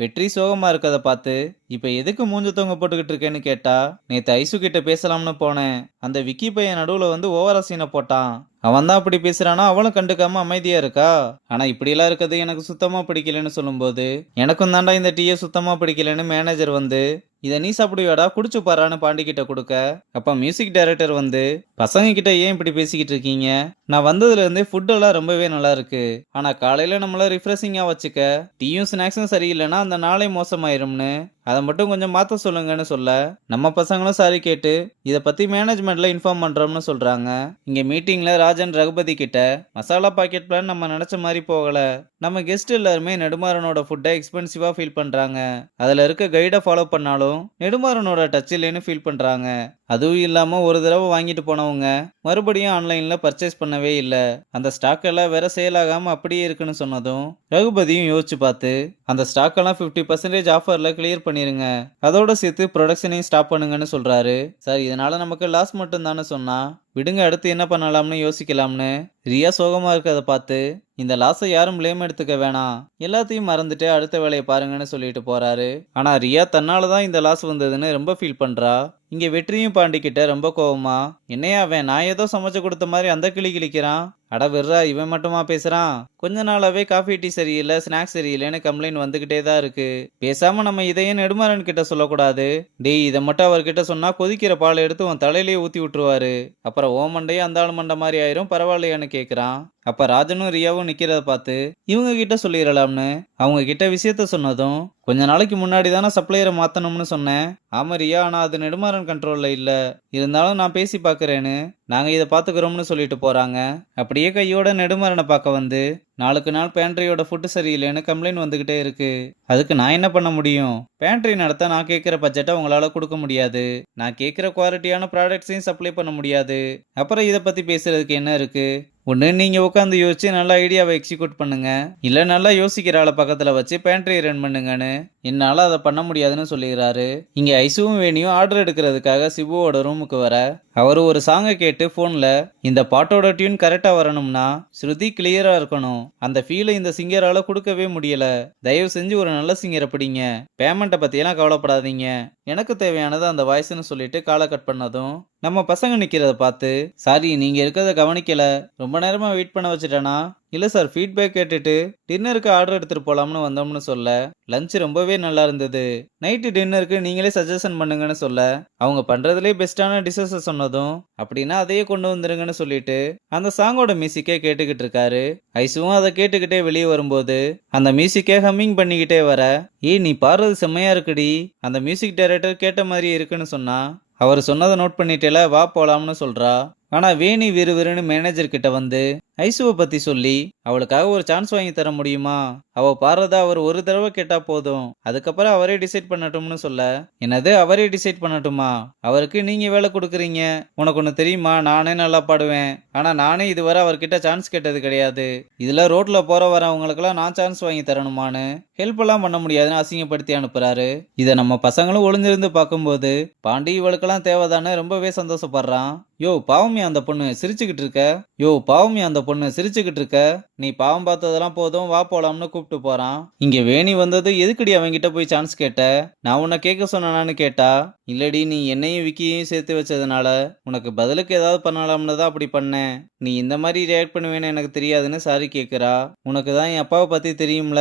வெற்றி சோகமா இருக்கத பார்த்து, இப்ப எதுக்கு மூஞ்ச தொங்க போட்டுக்கிட்டு இருக்கேன்னு கேட்டா, நேத்து ஐசு கிட்ட பேசலாம்னு போனேன். அந்த விக்கி பையன் நடுவுல வந்து ஓவரா சீன போட்டான். அவன் தான் அப்படி பேசுறானா, அவளும் கண்டுக்காம அமைதியா இருக்கா. ஆனா இப்படியெல்லாம் இருக்கிறது எனக்கு சுத்தமா பிடிக்கலன்னு சொல்லும்போது, எனக்கும் தாண்டா இந்த டீயே சுத்தமா பிடிக்கலன்னு மேனேஜர் வந்து, இத நீ சாப்பிடுவியாடா குடிச்சு பாரான்னு பாண்டி கிட்ட கொடுக்க, அப்ப மியூசிக் டைரக்டர் வந்து, பசங்க கிட்ட ஏன் இப்படி பேசிக்கிட்டு இருக்கீங்க? நான் வந்ததுல இருந்தே ஃபுட் எல்லாம் ரொம்பவே நல்லா இருக்கு. ஆனா காலையில நம்மள ரிஃப்ரெஷிங்கா வச்சுக்க, டீயும் ஸ்நாக்ஸும் சரியில்லைன்னா அந்த நாளே மோசமாயிரும்னு, அதை மட்டும் கொஞ்சம் மாத்த சொல்லுங்கன்னு சொல்ல, நம்ம பசங்களும் சாரி கேட்டு இத பத்தி மேனேஜ்மெண்ட்ல இன்ஃபார்ம் பண்றோம்னு சொல்றாங்க. இங்க மீட்டிங்ல ராஜன் ரகுபதி கிட்ட, மசாலா பாக்கெட் பிளான் நம்ம நினைச்ச மாதிரி போகல. நம்ம கெஸ்ட் எல்லாருமே நெடுமாறனோட ஃபுட்டை எக்ஸ்பென்சிவா ஃபீல் பண்றாங்க. அதுல இருக்க கைடை ஃபாலோ பண்ணாலும் நெடுமாறனோட டச் இல்லைன்னு ஃபீல் பண்றாங்க. அதுவும் இல்லாம ஒரு தடவை வாங்கிட்டு போனவங்க மறுபடியும் ஆன்லைன்ல பர்ச்சேஸ் பண்ணவே இல்ல. அந்த ஸ்டாக் எல்லாம் வேற சேல் ஆகாம அப்படியே இருக்குன்னு சொன்னதும் ரகுபதியும் யோசிச்சு பார்த்து, அந்த ஸ்டாக் எல்லாம் 50% ஆஃபர்ல கிளியர் பண்ணிருங்க, அதோட சேர்த்து ப்ரொடக்ஷனையும் ஸ்டாப் பண்ணுங்கன்னு சொல்றாரு. சார் இதனால நமக்கு லாஸ் மட்டும் தானே சொன்னா, விடுங்க அடுத்து என்ன பண்ணலாம்னு யோசிக்கலாம்னு ரியா சோகமா இருக்கதை பார்த்து, இந்த லாஸை யாரும் ப்ளேம் எடுத்துக்க வேணாம், எல்லாத்தையும் மறந்துட்டு அடுத்த வேலையை பாருங்கன்னு சொல்லிட்டு போறாரு. ஆனா ரியா தன்னால தான் இந்த லாஸ் வந்ததுன்னு ரொம்ப ஃபீல் பண்றா. இங்க வெற்றியும் பாண்டிக்கிட்ட ரொம்ப கோவமா, என்னையா அவன் நான் ஏதோ சமைச்சு கொடுத்த மாதிரி அந்த கிளி கிளிக்கிறான், அட விட்றா இவன் மட்டுமா பேசுறான், கொஞ்ச நாளாவே காஃபி டீ சரியில்லை ஸ்நாக்ஸ் சரியில்லைன்னு கம்ப்ளைண்ட் வந்துகிட்டே தான் இருக்கு. பேசாம நம்ம இதையே நெடுமாறன் கிட்ட சொல்லக்கூடாது. டேய் இதை மட்டும் அவர்கிட்ட சொன்னா கொதிக்கிற பால் எடுத்து உன் தலையிலேயே ஊத்தி விட்டுருவாரு, அப்புறம் ஓ மண்டையே அந்த ஆள் மண்டை மாதிரி ஆயிரும், பரவாயில்லையான்னு கேக்குறான். அப்ப ராஜனும் ரியாவும் நிக்கிறத பார்த்து இவங்க கிட்ட சொல்லிடலாம்னு அவங்க கிட்ட விஷயத்த சொன்னதும், கொஞ்ச நாளைக்கு முன்னாடி தானே சப்ளையரை மாத்தணும்னு சொன்னேன். ஆமா ரியா, ஆனா அது நெடுமாறன் கண்ட்ரோல்ல இல்ல, இருந்தாலும் நான் பேசி பாக்குறேன்னு நாங்க இதை பாத்துக்கிறோம்னு சொல்லிட்டு போறாங்க. அப்படியே கையோட நெடுமாறனை பார்க்க வந்து, நாளுக்கு நாள் பேண்ட்ரியோட ஃபுட்டு சரியில்லைன்னு கம்ப்ளைண்ட் வந்துகிட்டே இருக்கு, அதுக்கு நான் என்ன பண்ண முடியும்? பேண்ட்ரி நடத்த நான் கேட்குற பட்ஜெட்டை உங்களால கொடுக்க முடியாது, நான் கேட்குற குவாலிட்டியான ப்ராடக்ட்ஸையும் சப்ளை பண்ண முடியாது, அப்புறம் இதை பத்தி பேசுறதுக்கு என்ன இருக்கு? ஒன்று நீங்கள் உட்காந்து யோசிச்சு நல்ல ஐடியாவை எக்ஸிக்யூட் பண்ணுங்க, இல்லை நல்லா யோசிக்கிற ஆளை பக்கத்தில் வச்சு பேண்ட்ரி ரன் பண்ணுங்கன்னு. என்னால் அதை பண்ண முடியாதுன்னு சொல்லிடுறாரு. இங்கே ஐசுவும் வேணியும் ஆர்டர் எடுக்கிறதுக்காக சிபுவோட ரூமுக்கு வர, அவர் ஒரு சாங்கை கேட்டு ஃபோனில், இந்த பாட்டோட டியூன் கரெக்டாக வரணும்னா ஸ்ருதி கிளியராக இருக்கணும், அந்த ஃபீலை இந்த சிங்கரால் கொடுக்கவே முடியல, தயவு செஞ்சு ஒரு நல்ல சிங்கரை பிடிங்க, பேமெண்ட்டை பற்றியெல்லாம் கவலைப்படாதீங்க, எனக்கு தேவையானது அந்த வாய்ஸ்ன்னு சொல்லிட்டு காலை கட் பண்ணதும் நம்ம பசங்க நிக்கிறத பார்த்து, சாரி நீங்க இருக்கிறத கவனிக்கல, ரொம்ப நேரமா வெயிட் பண்ண வச்சுட்டேனா? இல்ல சார் ஃபீட்பேக் கேட்டுட்டு டின்னருக்கு ஆர்டர் எடுத்துட்டு போலாம்னு வந்தோம்னு சொல்ல, லஞ்ச் ரொம்பவே நல்லா இருந்தது, நைட்டு டின்னருக்கு நீங்களே சஜஷன் பண்ணுங்கன்னு சொல்ல, அவங்க பண்றதுலேயே பெஸ்டான டிஷஸ் சொன்னதும், அப்படின்னா அதையே கொண்டு வந்துருங்கன்னு சொல்லிட்டு அந்த சாங்கோட மியூசிக்கே கேட்டுக்கிட்டு இருக்காரு. ஐசுவும் அதை கேட்டுக்கிட்டே வெளியே வரும்போது அந்த மியூசிக்கே ஹம்மிங் பண்ணிக்கிட்டே வர, ஏய் நீ பாடுறது செம்மையா இருக்குடி, அந்த மியூசிக் டைரக்டர் கேட்ட மாதிரி இருக்குன்னு சொன்னா, அவர் சொன்னதை நோட் பண்ணிட்டேல வா போலாம்னு சொல்றா. ஆனா வேணி விறுவிறுன்னு மேனேஜர் கிட்ட வந்து ஐசுவை பத்தி சொல்லி, அவளுக்காக ஒரு சான்ஸ் வாங்கி தர முடியுமா, அவ பாடுறத அவர் ஒரு தடவை கேட்டா போதும், அதுக்கப்புறம் அவரே டிசைட் பண்ணட்டும்னு சொல்ல, என்னது அவரே டிசைட் பண்ணட்டுமா, அவருக்கு நீங்க வேலை கொடுக்குறீங்க, உனக்கு ஒன்று தெரியுமா, நானே நல்லா பாடுவேன், ஆனா நானே இதுவரை அவர்கிட்ட சான்ஸ் கேட்டது கிடையாது, இதுல ரோட்ல போற வரவங்களுக்கெல்லாம் நான் சான்ஸ் வாங்கி தரணுமான்னு ஹெல்ப் எல்லாம் பண்ண முடியாதுன்னு அசிங்கப்படுத்தி அனுப்புறாரு. இதை நம்ம பசங்களும் ஒளிஞ்சிருந்து பார்க்கும்போது பாண்டி இவளுக்கெல்லாம் தேவைதானே ரொம்பவே சந்தோஷப்படுறான். யோ பாவமே அந்த பொண்ணு சிரிச்சுக்கிட்டு இருக்க, யோ பாவமே அந்த பொண்ணு சிரிச்சுக்கிட்டு இருக்க, நீ பாவம் பார்த்ததெல்லாம் போதும் வா போலாம்னு கூப்பிட்டு போறான். இங்க வேணி வந்தது எதுக்குடி அவங்கிட்ட போய் சான்ஸ் கேட்ட, நான் உன்னை கேட்க சொன்னான்னு கேட்டா, இல்லடி நீ என்னையும் விக்கியையும் சேர்த்து வச்சதுனால உனக்கு பதிலுக்கு ஏதாவது பண்ணலாம்னு தான் அப்படி பண்ணேன், நீ இந்த மாதிரி ரியாக்ட் பண்ணுவேன்னு எனக்கு தெரியாதுன்னு சாரி கேட்குறா. உனக்கு தான் என் அப்பாவை பத்தி தெரியும்ல,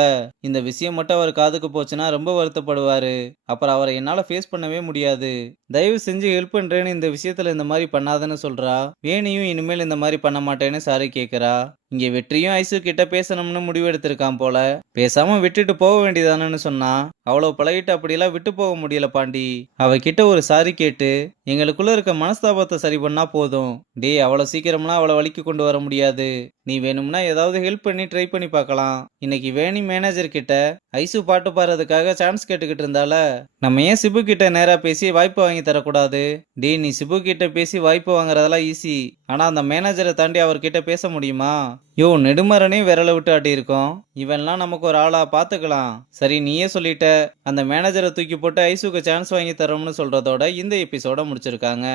இந்த விஷயம் மட்டும் அவர் காதுக்கு போச்சுன்னா ரொம்ப வருத்தப்படுவாரு, அப்புறம் அவரை என்னால ஃபேஸ் பண்ணவே முடியாது, தயவு செஞ்சு ஹெல்ப் பண்றேன்னு இந்த விஷயத்துல இந்த மாதிரி பண்ணாதன்னு சொல்றா. வேணியும் இனிமேல் இந்த மாதிரி பண்ண மாட்டேன்னு சாரி கேட்குறா. இங்க வெற்றியும் ஐசு கிட்ட பேசணும்னு முடிவெடுத்திருக்கான் போல, பேசாம விட்டுட்டு போக வேண்டியதானு சொன்னா, அவ்வளவு பழகிட்டு அப்படியெல்லாம் விட்டு போக முடியல பாண்டி, அவகிட்ட ஒரு சாரி கேட்டு எங்களுக்குள்ள இருக்க மனஸ்தாபத்தை சரி பண்ணா போதும். டேய் அவ்வளவு சீக்கிரம்லாம் அவளை வலிக்கு கொண்டு வர முடியாது, நீ வேணும்னா ஏதாவது ஹெல்ப் பண்ணி ட்ரை பண்ணி பார்க்கலாம். இன்னைக்கு வேணி மேனேஜர் கிட்ட ஐசு பாட்டு பாடுறதுக்காக சான்ஸ் கேட்டுக்கிட்டு இருந்தால, நம்ம ஏன் சிபு கிட்ட நேரா பேசி வாய்ப்பு வாங்கி தரக்கூடாது? டேய் நீ சிபு கிட்ட பேசி வாய்ப்பு வாங்குறதெல்லாம் ஈஸி, ஆனா அந்த மேனேஜரை தாண்டி அவர்கிட்ட பேச முடியுமா? யோ நெடுமரனே விரல விட்டு ஆட்டி இருக்கோம், இவன்லாம் நமக்கு ஒரு ஆளா பாத்துக்கலாம். சரி நீயே சொல்லிட்ட, அந்த மேனேஜரை தூக்கி போட்டு ஐசுக்கு சான்ஸ் வாங்கி தரோம்னு சொல்றதோட இந்த எபிசோட முடிச்சிருக்காங்க.